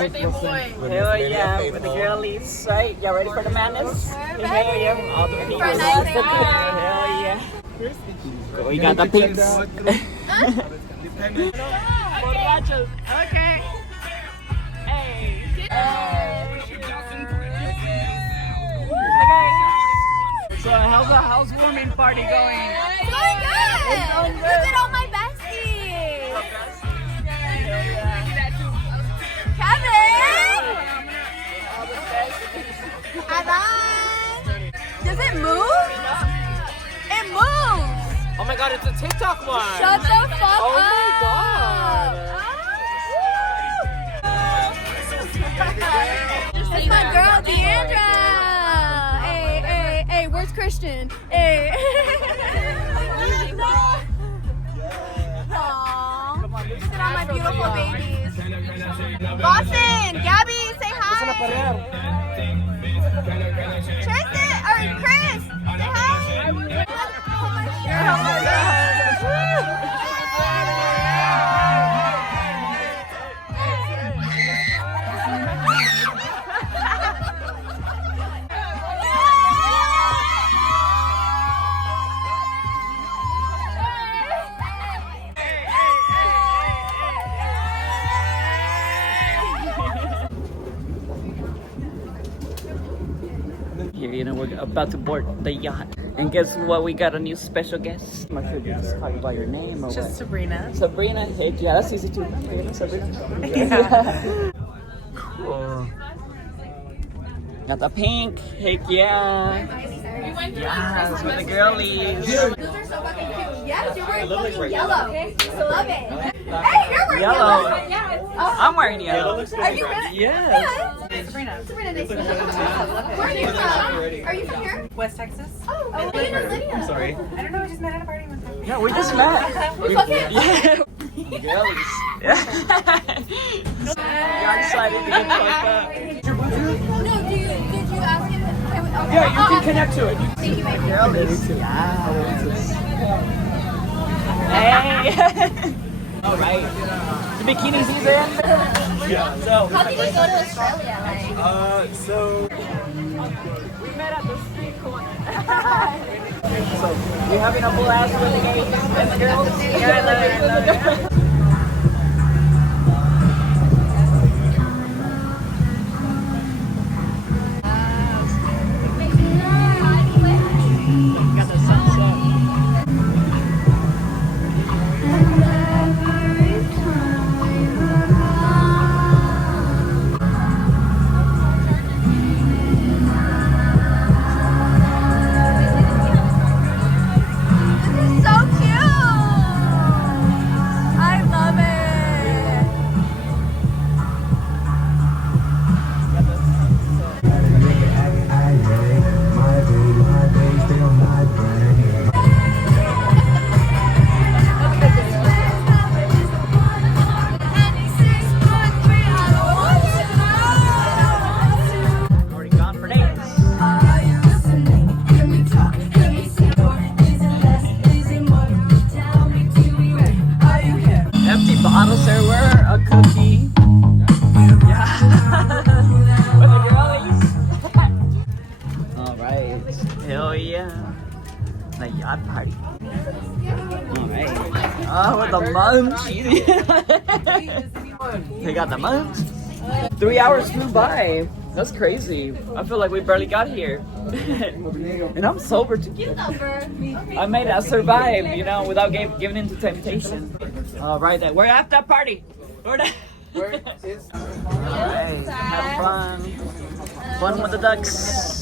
Birthday boy. Hell yeah, with the girlies, right? Y'all ready for the madness? Hell yeah, all the people. Hell yeah. We got the pigs. Okay. Hey. So how's the housewarming party going? It's going good. Look at all my besties. Kevin. Ivan. Does it move? It moves. Oh my god, it's a TikTok one. Shut the fuck up. Oh my god. That's my girl, Deandra. Hey, where's Christian? Hey. Aww. Look at all my beautiful babies. Boston, Gabby, say hi. Tristan, or Chris, say hi. Oh my God. Here, you know, we're about to board the yacht. And guess what? We got a new special guest. I'm not sure if you just talk about your name or Just what. Sabrina. Sabrina. Hey, yeah, that's easy to remember, you know, Sabrina. Yeah. Cool. Got the pink. Heck yeah. Yes, with the girlies. Those are so fucking cute. Yes, you're wearing fucking yellow. I love it. Hey, you're wearing Yellow. yellow. Yes. I'm wearing yellow. Are you really? Yes. Sabrina. Sabrina, nice to meet you. Where are you from? Are you from here? West Texas. Oh, Lydia. I'm sorry. I don't know, we just met at a party one time. Yeah, we just met. We fucking. Yeah. Girlies. Yeah. You're excited to get fucked up. No, did you ask him? Okay. Yeah, you can connect to it. Thank you, baby. Girlies. Yes. Hey. All right. The bikini season. Yeah. So. How did you go to Australia? So We met at the street corner. So we're having a blast with the guys and the girls. Yeah, I love it. Got the sunset. This is so cute. I love it. Already gone for days. Empty bottle server, a cookie. Yeah. With the girlies. Alright. Hell yeah. The yacht party. Alright. Oh, with the munchies. They got the munch. 3 hours flew by. That's crazy. I feel like we barely got here. And I'm sober too. I made it. I survived, you know, without giving in to temptation. Alright then. We're at that party. Alright. Have fun. Fun with the ducks.